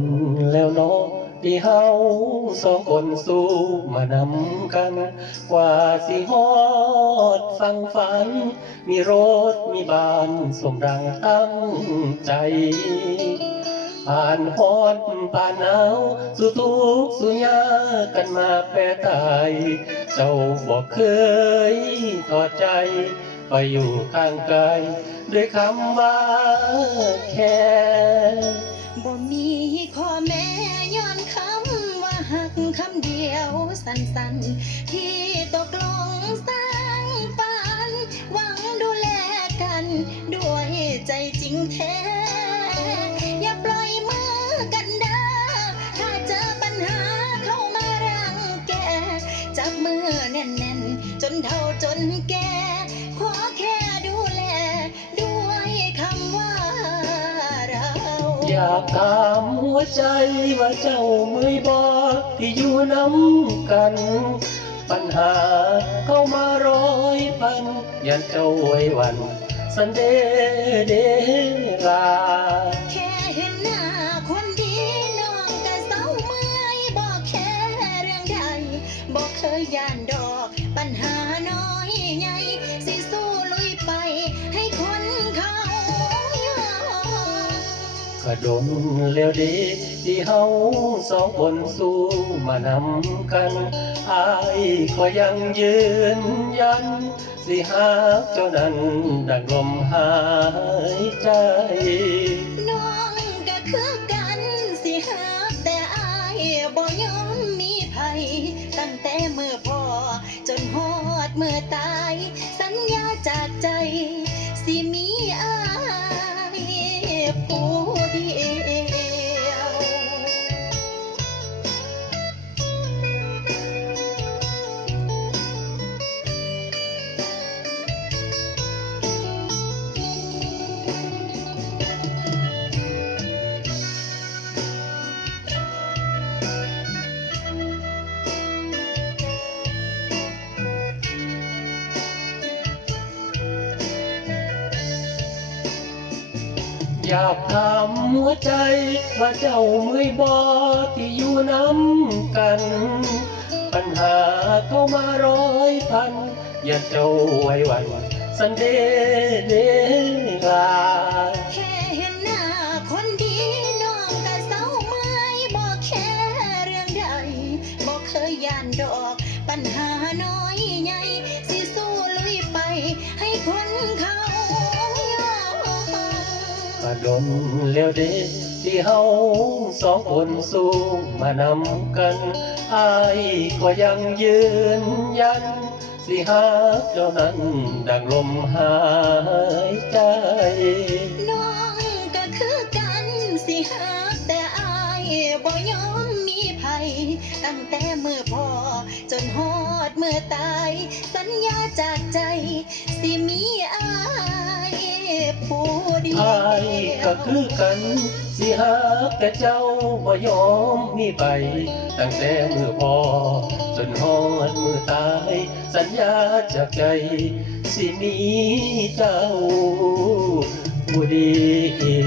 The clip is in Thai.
นแล้วเนาะที่เฮาสองคนสู้มานำกัน กว่าสิฮอดฟังฝัน มีรถมีบ้านสมดังตั้งใจผ่านฮอดผ่านหนาวสู่ทุกสู่ยากกันมาแปรตาย เจ้าบอกเคยทอดใจ ไปอยู่ข้างกายด้วยคำว่าแค่ บ่มีข้อแม้ย้อนคำว่าหักคำเดียวสั้นๆ ที่ตกลงสร้างฝันหวังดูแลกัน ด้วยใจจริงแท้ อย่าปล่อยมือกันเด้อถ้าเจอปัญหาเข้ามารังแกจับมือแน่นๆ จนเท่าจนแก่ อยากถามหัวใจว่าเจ้ามือบ่ที่อยู่น้ำกัน ปัญหาเข้ามาร้อยพันยันเจ้าไว้วัน สันเดเดลาแค่เห็นหน้าคนดีน้องก็เศร้าเมื่อยบอกแค่เรื่องใดบอกเคยย่านดอก ปัญหาน้อยใหญ่ ก็ดนแล้วเดีที่เฮาสองคนสู้มานำกันอายก็ยังยืนยัน สิหากเจ้านั้นดังลมหายใจน้องก็คือกันสิหักแต่อายบ่ยอมมีภัยตั้งแต่เมื่อพ่อจนฮอดเมื่อตาย สัญญาจากใจ สิมี ผู้ อยากถามหัวใจ ว่าเจ้ามือบ่ที่อยู่น้ำกัน ปัญหาเข้ามาร้อยพัน อย่าเจ้าไว้วันสันเดเด ดนแล้วเดที่เฮาสองคนสู้มานำกันอายก็ยังยืนยัน สิหากเจ้านั้นดังลมหายใจน้องก็คือกันสิหักแต่อายบ่ยอมมีภัย ตั้งแต่เมื่อพอจนฮอดเมื่อตาย สัญญาจากใจ สิมีอายผู้เดียอาย ก็คือกัน สิหากแต่เจ้าบ่ยอมมีไป ตั้งแต่มือพอ จนหอดมือตาย สัญญาจากใจ สิมีเจ้าผู้ดี